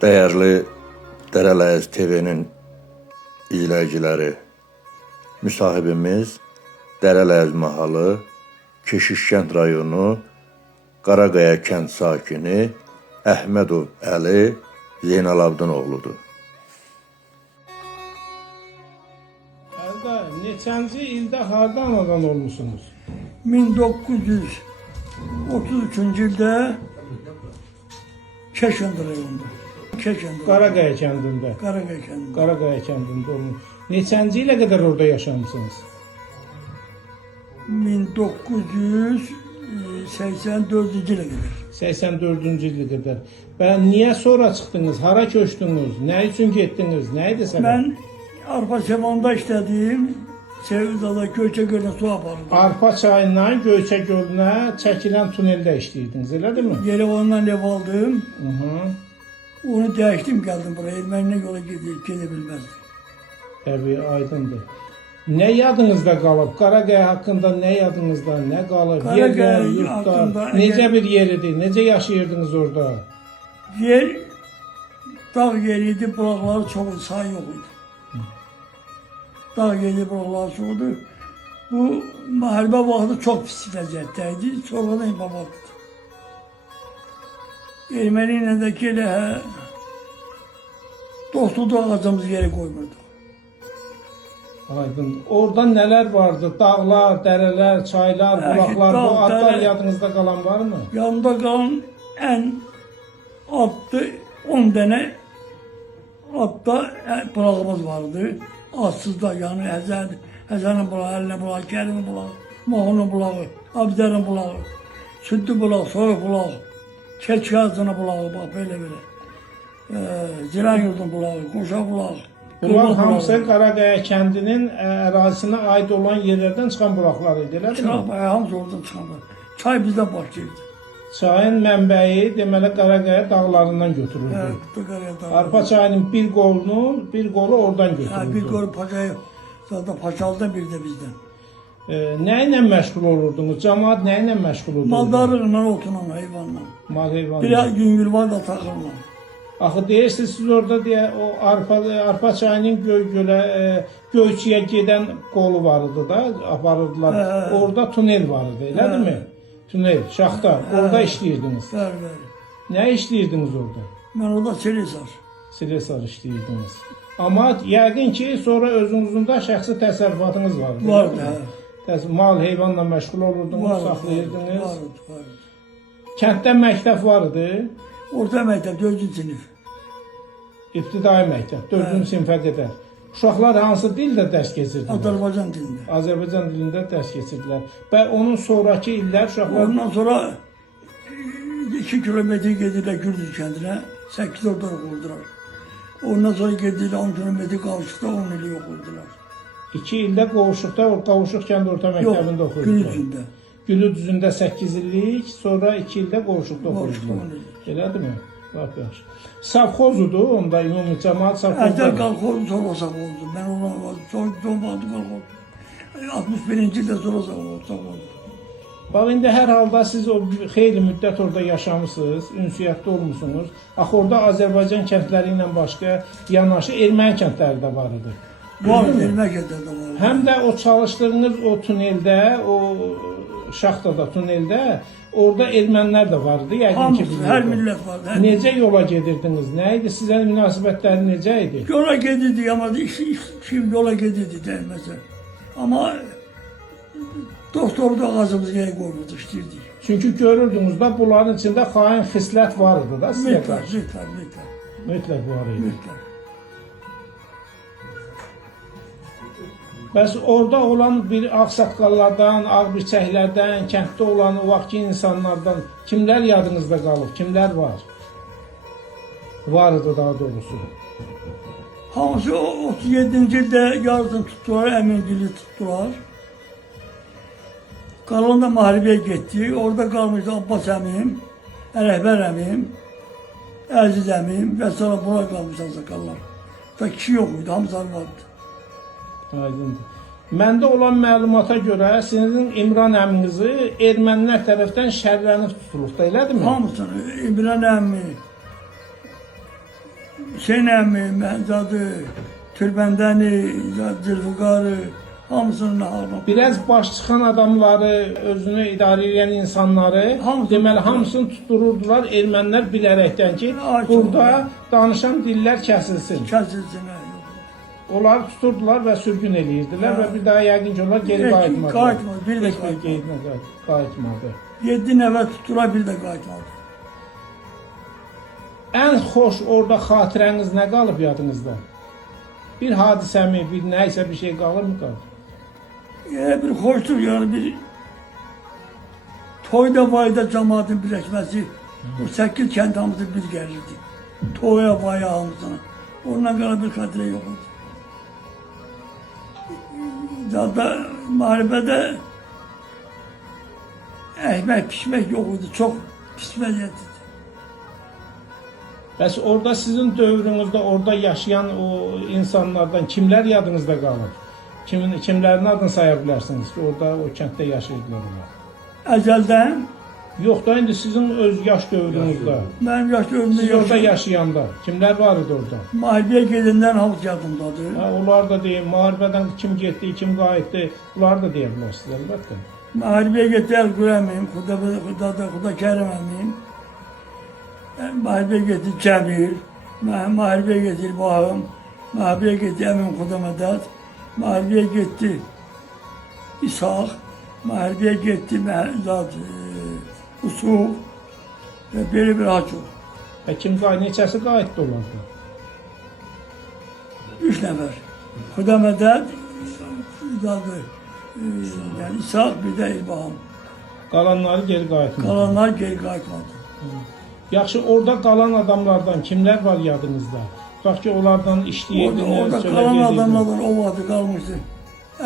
Değerli Dərələyəz TV'nin izləyiciləri, müsahibimiz Dərələyəz mahalı, Keşişkənd rayonu, Qaraqaya kənd sakini Əhmədov Əli Zeynalabdin oğludur. Neçənci ildə hardan anadan olmuşsunuz? 1933-cü ildə Keşişkənd rayonunda. Qaraqaya kəndində. Qaraqaya kəndində. Qaraqaya kəndində olmuş. Neçənci ilə qədər orada yaşamışsınız? 1984-cü ilə qədər. 84-cü ilə qədər. Və niyə sonra çıxdınız? Hara köçdünüz? Nə üçün getdiniz? Nə idi səbəb? Mən arpa çəmanında işlədim. Sevdada Göyçə gölünə su aparırdım. Arpa çayından Göyçə gölünə çəkilən tuneldə işləyirdiniz, elədirmi? Yerevandan ev aldım. Hı-hı. Onu dəyişdim, gəldim buraya. Erməniyyə yola gedə bilməzdi. Təbii, aydındır. Nə yadınızda qalıb? Qaraqaya haqqında nə yadınızda, nə qalıb? Yerlər, yurtlar, necə bir yer idi? Necə yaşayırdınız orada? Yer, dağ yeriydi, bulaqları çox say yox idi. Dağ yeri, bulaqları çox idi. Bu, müharibə vaxtı çox pis vəziyyətdəydi, sonradan ibabatdır. Erməni ilə də ki, elə dostluq ağacımızı yeri qoymurdu. Aydın. Orada nələr vardı? Dağlar, dərələr, çaylar, bulaqlar, bu adlar yadınızda qalan varmı? Yanında qalan ən adlı 10 dənə adda bulağımız vardı. Adsızda, yəni Həzənin bulağı, Əlinə bulağı, Kərimin bulağı, Moğunun bulağı, Abdərin bulağı, Süddü bulağı, Soyuq bulağı, Keçkazının bulağı, bax belə-belə. Ziranyurdun bulağı, Quşa bulağı. Bunlar hamısı Qaraqaya kəndinin ərazisinə aid olan yerlərdən çıxan bulaqlar idi, elədir mi? Hamısı oradan çıxanlar. Çay bizdən başlayırdı. Çayın mənbəyi deməli Qaraqaya dağlarından götürüldü. Qaraqaya dağı. Arpa çayının bir qolu oradan Bir götürüldü. qolu Paşa'ya, zaten Paşalı'dan bir de bizden. Nə ilə məşğul olurdunuz? Cəmaət nə ilə məşğul olurdu? Maldarlıqla, otunan, heyvanla. Mal heyvanla. Bir yüngül var da taxırla. Axı deyirsiniz siz orada deyə o arpa çayının Göyçəyə gedən qolu var idi da, aparırdılar. Orada tunel var idi, elədirmi? Tunel, şaxta. Orada işləyirdiniz. Bəli. Nə işləyirdiniz orada? Mən orada Selesar. Silesar işləyirdiniz. Amma yəqin ki, sonra özünüzün də şəxsi təsərrüfatınız vardı. Vardı, Mal, heyvanla məşğul olurdunuz, saxlayırdınız. Vardı. Kənddə məktəb var idi. Orta məktəb, 4-cü sinif. İbtidai məktəb, 4-cü sinifə qədər. Uşaqlar hansı dildə dərs keçirdilər? Azərbaycan dilində. Azərbaycan dilində dərs keçirdilər. Və onun sonraki illər uşaqlar... Ondan sonra 2 kilometre gedirlər Gürdüz kəndinə, 8 orada oxuyurdular. Ondan sonra gedirlər 10 kilometre qavuşuqda 10 ili oxuyurdular. 2 ildə Qovuşuq kənd orta məktəbində oxuyurdular. Gülüdüzündə. Gülüdüzündə 8 illik, sonra 2 ildə Qovuşuqda oxuyurdular. Elədirmi? Bax, yaxşı. Savxozudur, onda ümumi cəmaat savxozdur. Əvvəl qalxozdu, sonra savxozdu. Mən ona çox vaxtı qalxozdu. 61-ci ildə sonra savxozdu. Bax, indi hər halda siz o xeyli müddət orada yaşamısınız, ünsiyyətdə olmuşsunuz. Axı orada Azərbaycan kəndləri ilə başqa yanaşı erməni kəndləri də var idi. Var, erməni kəndləri də var. Həm də o çalışdığınız o tuneldə, o şaxtada, tuneldə, orada ermənilər də vardı, yəqin ki, hamısı, hər millət vardı. Necə yola gedirdiniz? Nə idi? Sizə münasibətləri necə idi? Yola gedirdik, amma şimdi yola gedirdik deyilməsə. Amma doktorda ağacımızı yeri qoymurdu, işləyirdik. Çünki görürdünüz da, bunların içində xain xislət var idi da sizə qarşı. Mütləq var idi. Bəs orada olan bir ağsaqqallardan, ağbirçəklərdən, kənddə olan o vaxtki insanlardan kimlər yadınızda qalıb, kimlər var? Var idi daha doğrusu. Hamısı 37-ci ildə yarısını tutdular, Əmingili tutdular. Qalan da müharibəyə getdi. Orada qalmışdı Abbas əmim, Rəhbər əmim, Əziz əmim və sonra bura qalmışdı ağsaqqallar. Da kişi yox idi, hamısı arvadı. Aydındır. Məndə olan məlumata görə sizin İmran əminizi ermənilər tərəfdən şərlənib tutulub da, elədirmi? Hamısını, İmran əmi, Hüseyin əmi, Məhzadı, Türbəndəni, Zülfüqarı, hamısının ağırlığı. Biraz baş çıxan adamları, özünü idarə edən insanları, deməli hamısını tuttururdular ermənilər bilərəkdən ki, Ay, burada danışan dillər kəsilsin. Kəsilsin, yox. Onları tuturdular və sürgün eləyirdilər və bir daha yəqin ki, onlar geri qayıtmadı. Qayıtmadı, bir də Heç qayıtmadı. 7 nəfər tutdular, bir də qayıtmadı. Ən xoş orada xatirəniz nə qalıb yadınızda? Bir hadisəmi, bir nəysə bir şey qalır mı qalır? Bir xoşluq, yəni bir toyda vayda cəmaatın birləşməsi, o 8 kənd hamısı bir gəlirdi. Toya vaya hamısına. Ondan qala bir xatirə yox idi. Zaten müharibədə əkmək, pişmək yox idi, çox pis vəziyyət idi. Bəs orada sizin dövrünüzdə orada yaşayan o insanlardan kimlər yadınızda qalır? Kimlərin adını saya bilərsiniz ki, orada o kənddə yaşayırdılar onlar? Əzəldən Yox da indi sizin öz yaş dövrünüzdə. mənim yaş dövrümdə Siz orada yaşayanda kimlər var idi orada? müharibəyə gedəndən hamısı yadımdadır. Onlar da deyim, müharibədən kim getdi, kim qayıtdı, bunları da deyə bilərsiniz əlbəttə. Müharibəyə getdi Əl-Qur əmim, Xuda Kərim əmim. Müharibəyə getdi Cəmil, müharibəyə getdi İlbahım, müharibəyə getdi əmim Xuda Mədəd, müharibəyə getdi İshaq, müharibəyə getdi Usuf və belə bir hacı. Kim neçəsi qayıtdı onlarda? 3 nəfər. Xuda Mədəd, yəni İshaq, bir də İlbahım. Qalanları geri qayıtmadı. Qalanlar geri qayıtmadı. Yaxşı, orada qalan adamlardan kimlər var yadınızda? Tutaq ki, onlardan işləyirdiniz, Orada sölə qalan gedirdiniz. adamlardan o vaxtı qalmışdı.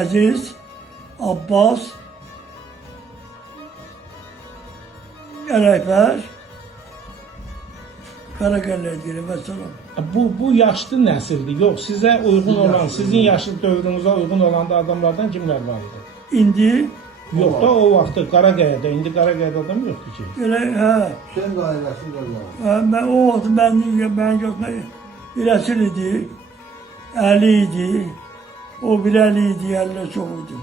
Əziz, Abbas, Ələkbər, Qaraqəllər deyirəm, vəssalam. Bu yaşlı nəsildir. Yox, sizə uyğun olan, sizin yaşlı dövrünüzə uyğun olan da adamlardan kimlər var idi? İndi Yox da o vaxtı Qaraqayada, indi Qaraqayada adam yoxdur ki. elə, Sen de ailesin de mən o vaxtı mən götürmək İrəsil idi, Əli idi, o bir Əli idi, Əlilər çox idi.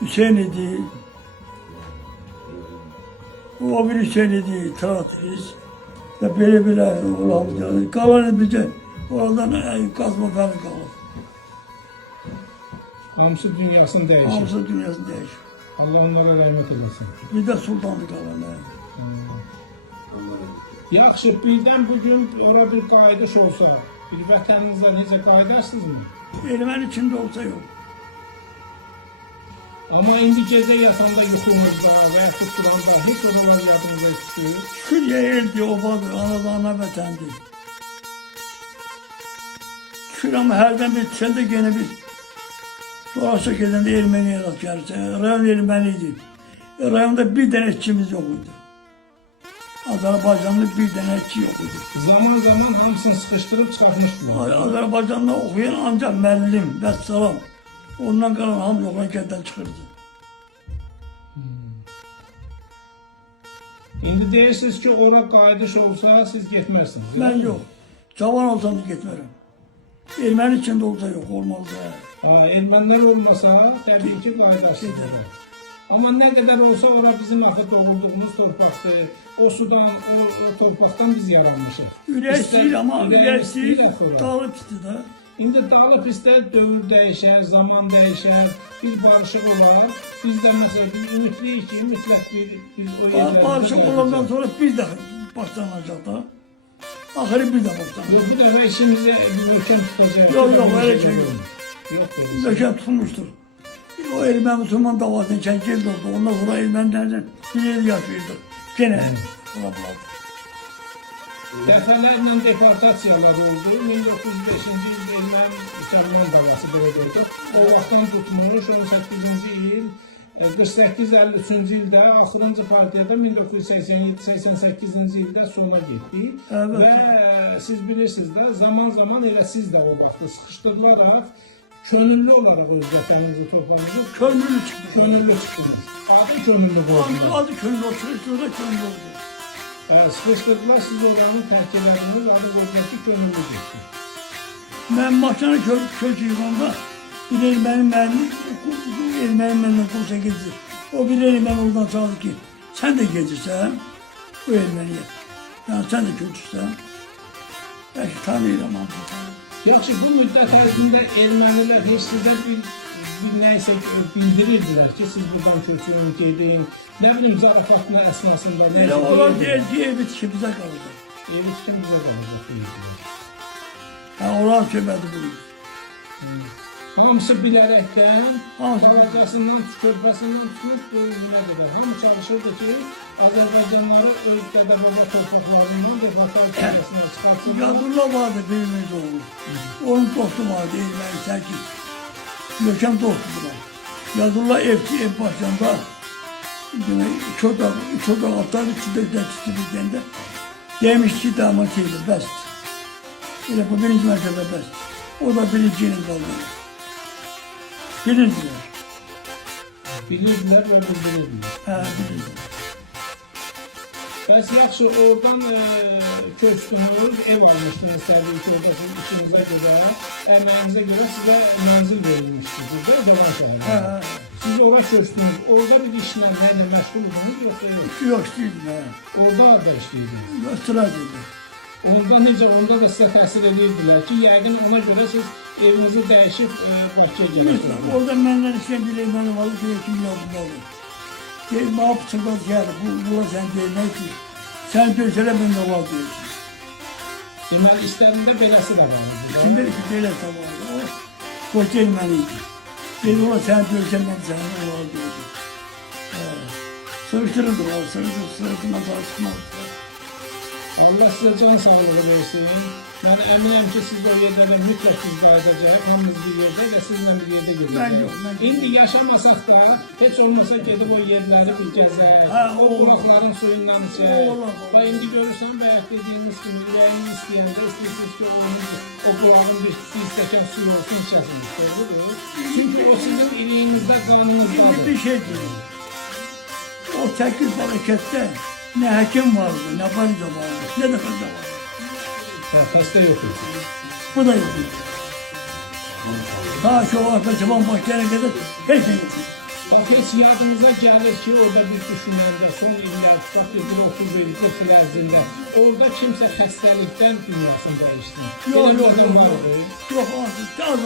Hüseyin idi, o bir Hüseyin idi, Tratis və belə olamdı. Qalan bizə oradan qazma fəli qalır. Hamısı dünyasını dəyişir. Hamısı dünyasını dəyişir. Allah onlara rəhmət eləsin. Bir də sultanlı qalanlar. Yaxşı, birdən bugün ora bir qayıdış olsa, bir vətəninizə necə qayıdarsınızmı? Erməni içində olsa yox. Amma indi gecə yatanda yuxunuzda və ya tutulanda heç oralar yadınıza düşür. Şükür yerdi, obadır, ana vətəndir. Şükür ama hərdən bir düşəndə gene bir dolaşa gedəndə Erməniyə rast gəlirsən. Rayon Erməniydi. Rayonda bir dənə işçimiz yox idi. Azərbaycanlı bir dənə işçi yox idi. Zaman hamısını sıxışdırıb çıxartmışdılar. Azərbaycanlı oxuyan ancaq müəllim, vəssalam. Ondan qalan hamı oxuyan kənddən çıxırdı. İndi deyirsiniz ki, ora qayıdış olsa siz getmərsiniz. Mən yox. Cavan olsam da getmərəm. Erməni içində olsa yox, olmaz da. Ermənilər olmasa təbii ki, qayıdarsınız. Amma nə qədər olsa ora bizim axı doğulduğumuz torpaqdır. O sudan, o torpaqdan biz yaranmışıq. Ürək istəyir amma ürək istəyir, sonra. dağılıb istəyir də. İndi dağılıb istər dövr dəyişər, zaman dəyişər, bir barışıq olar. Biz də məsələn, biz ümitliyik ki, mütləq biz o yerlərdə Barışıq olandan sonra bir də başlanacaq da. Axırı bir də başlanacaq. Bu dəfə işimizi möhkəm tutacaq. Yox, öyle şey yox. Yox, Möhkəm tutulmuşdur. O Erməni-Müsəlman davasını çəkildi oldu. Ondan sonra Ermənilərdən bir il yaşayırdı. Gene ola bulaldı. Dəfələrlə deportasiyalar oldu. 1905-ci ildə Erməni-Müsəlman davası belə deyildi. O vaxtdan tutmuş, 18-ci il, 48-53-cü ildə axırıncı partiyada 1987-88-ci ildə sona getdi. Evet. Və siz bilirsiniz də, zaman elə siz də o vaxtı sıxışdırılaraq könüllü olaraq öz vətəninizi toplamışsınız. Könüllü çıktı. Könüllü çıxdınız. Adı könüllü qoydunuz. Adı könüllü oldu, sıkıştırdı könüllü oldu. Sıxışdırdılar, siz oranı tərk elədiniz, adı qoydular ki, könüllü getdi. Ben maşına kötü yıkanda bir ermeni benden kursa getir. O bir ermeni oradan çaldı ki sen de getirsen o ermeniye. Yani sen de kötüsen. Belki tanıyırım ama. Yaxşı, bu müddət ərzində ermənilər heç sizə bir nəysə bildirirdilər ki, siz buradan köçün, gedin, nə bilim, zarafatına əsnasında Elə onlar deyir ki, evi tikib bizə qalacaq. evi tikən bizə qalacaq deyirdilər. Ha, onlar söhbəti budur. Hamısı bilərəkdən, Hamısı. qalacasından, körpəsindən tutub bölümünə qədər. Hamı çalışırdı ki, Azərbaycanları öz dədə-baba torpaqlarından deportaj çərəsinə çıxartsınlar. Yadullah vardı birimiz oğlu. Onun dostu vardı, erməni Sərkis. Möhkəm dostudur. Yadullah ev başında iki oda atlar, içinde bizden demiş ki damat şeydi, bəsdir. Elə bu birinci mərtəbə bəsdir. O da birinci ilin qaldı. Bilirdiler. Bilirdilər və bildirirdilər. Ha, bilirdiler. Bəs yaxşı, oradan köçdünüz, ev almışdınız təbii ki, orada siz işinizə görə, əməyinizə görə sizə mənzil verilmişdir burada, Dolan şəhərində. Ha, Siz ora köçdünüz, orada bir işlə, nəyə məşğul idiniz, yoxsa yox? yok değildim ha. Orada da işləyirdiniz. Göstələr dedi. Onda necə, onda da sizə təsir edirdilər ki, yəqin ona görə siz evinizi dəyişib Bakıya Mesela gelirsiniz. orada benden işleyen bir eymanı vardı ki kim yazdı oldu. Deyim, ne yapsın da geldi, buna sen deyilmez ki. Sen dönsene ben de var diyorsun. Deməli, istədiyində beləsi də var. Şimdi böyle vardı, o koca eymanıydı. Dedi ona sen dönsen ben sana var diyorsun. Sırtırdı o, sırtına tartışmaz. Allah sizə can sağlığı versin. Mən əminəm ki, siz o yerlərə mütləq biz qayıdacaq, hamımız bir yerdə və sizlə bir yerdə Ben gedəcək. yok, ben yok. İndi yaşamasaq da, heç olmasa gedib o yerləri bir gəzək, Ha, o o- qulaqların suyundan içək. Olar. Və indi görürsən, bayaq dediyimiz kimi, ürəyini istəyəndə, istəyirsiniz ki, o qulağın bir stəkən suyu olsun, içəsiniz, doğrudur? Çünki o sizin iliyinizdə, Şimdi qanınızdadır. bir şey diyeyim. O 8 harekette ne hakem vardı, ne barize vardı, ne de fazla vardı. Xəstə yox idi. Bu da yok. Ta şu arka çaban başlayana kadar her şey yok. Bax, heç yadınıza gəlir ki, orada bir düşünəndə, son illər, tutaq ki, bir 30 il, 40 il ərzində, orada kimsə xəstəlikdən dünyasını dəyişsin. Yok Elə bir yok adam yok. vardı. Yok artık az.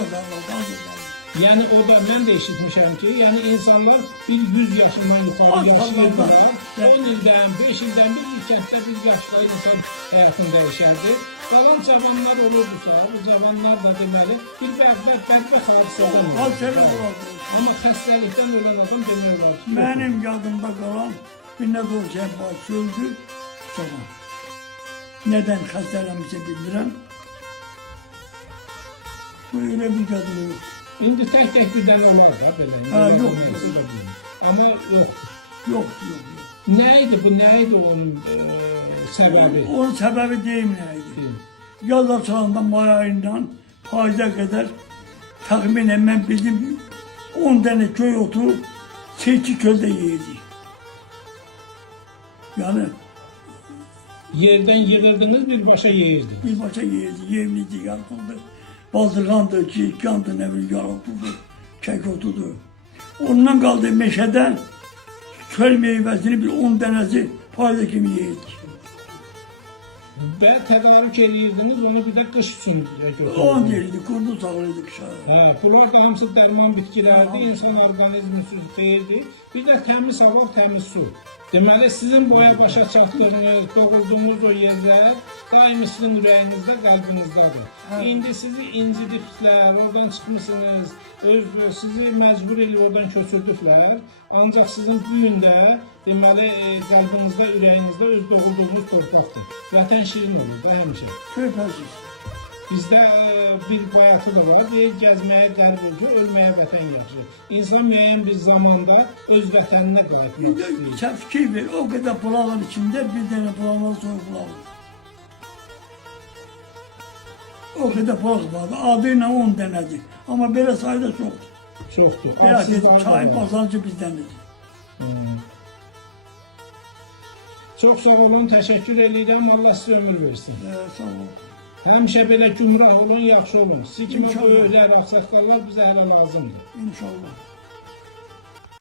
Yəni, o da mən də eşitmişəm ki, yəni insanlar bir 100 yaşından yuxarı Az yaşayırdılar. fazla. 10 ildən, 5 ildən bir kənddə bir yaşlı insan həyatını dəyişərdi. Qalan cavanlar olurdu ki, o cavanlar da deməli, bir bədbəxt hadisədən Az olurdu. sene oldu. Amma xəstəlikdən ölən adam demək olar ki, Benim yadımda kalan bir ne de olsa baş öldü sabah. Neden hastalanmışsa bilmirəm. Böyle bir kadın yok. İndi tək bir dənə olar da belə. Ha, Yəni, yox. nəsə də bilmir. Amma yox. Yok. Nə idi bu, nə idi onun səbəbi? Onun sebebi değil neydi? Yaz açılanda May ayından Paris'e kadar tahminen ben bizim 10 tane köy otu 8 köyde yiyirdik. Yani Yerdən yığırdınız, birbaşa yeyirdiniz. bir başa yiyirdik, yemliydi, yaratıldı. Bazırgandı, çiğkandı, ne bileyim yaratıldı, kek otudu. Ondan kaldı meşeden köy meyvesini bir 10 tanesi Paris'e kimi yiyirdik. Və tədarük edirdiniz, onu bir də qış üçün 10 götürürdünüz. yeriydi, kurdu sağlıydık şahı. Hə, bunlar da hamısı dərman bitkilərdi, insan orqanizmi üçün xeyirdir. Bir də təmiz hava, təmiz su. Deməli, sizin boya başa çatdığınız, doğulduğunuz o yerlər daimi sizin ürəyinizdə, qəlbinizdadır. İndi sizi incidiblər, oradan çıxmışsınız, sizi məcbur edib oradan köçürdüblər. Ancaq sizin bu gün də, deməli, qəlbinizdə, ürəyinizdə öz doğulduğunuz torpaqdır. Vətən şirin olur da həmişə. Köpəsiz. Bizdə bir bayatı da var, deyir, gəzməyə qərb olcu, ölməyə vətən yaxşı. İnsan müəyyən bir zamanda öz vətəninə qayıtmaq istəyir. Sen fikir ver, o kadar bulağın içinde bir tane bulağın sonra bulağın. O kadar bulak vardı, adıyla 10 tanedir. Ama böyle sayıda çoktu. Çoxdur. Biraz dedi, Arsızlar da çay var. basancı bizden dedi. Çox sağ olun, təşəkkür edirəm. Allah sizə ömür versin. Sağ ol. Həmişə belə gümrah olun, yaxşı olun. Siz kimi İnşallah. böyüklər, ağsaqqallar bizə hələ lazımdır. İnşallah.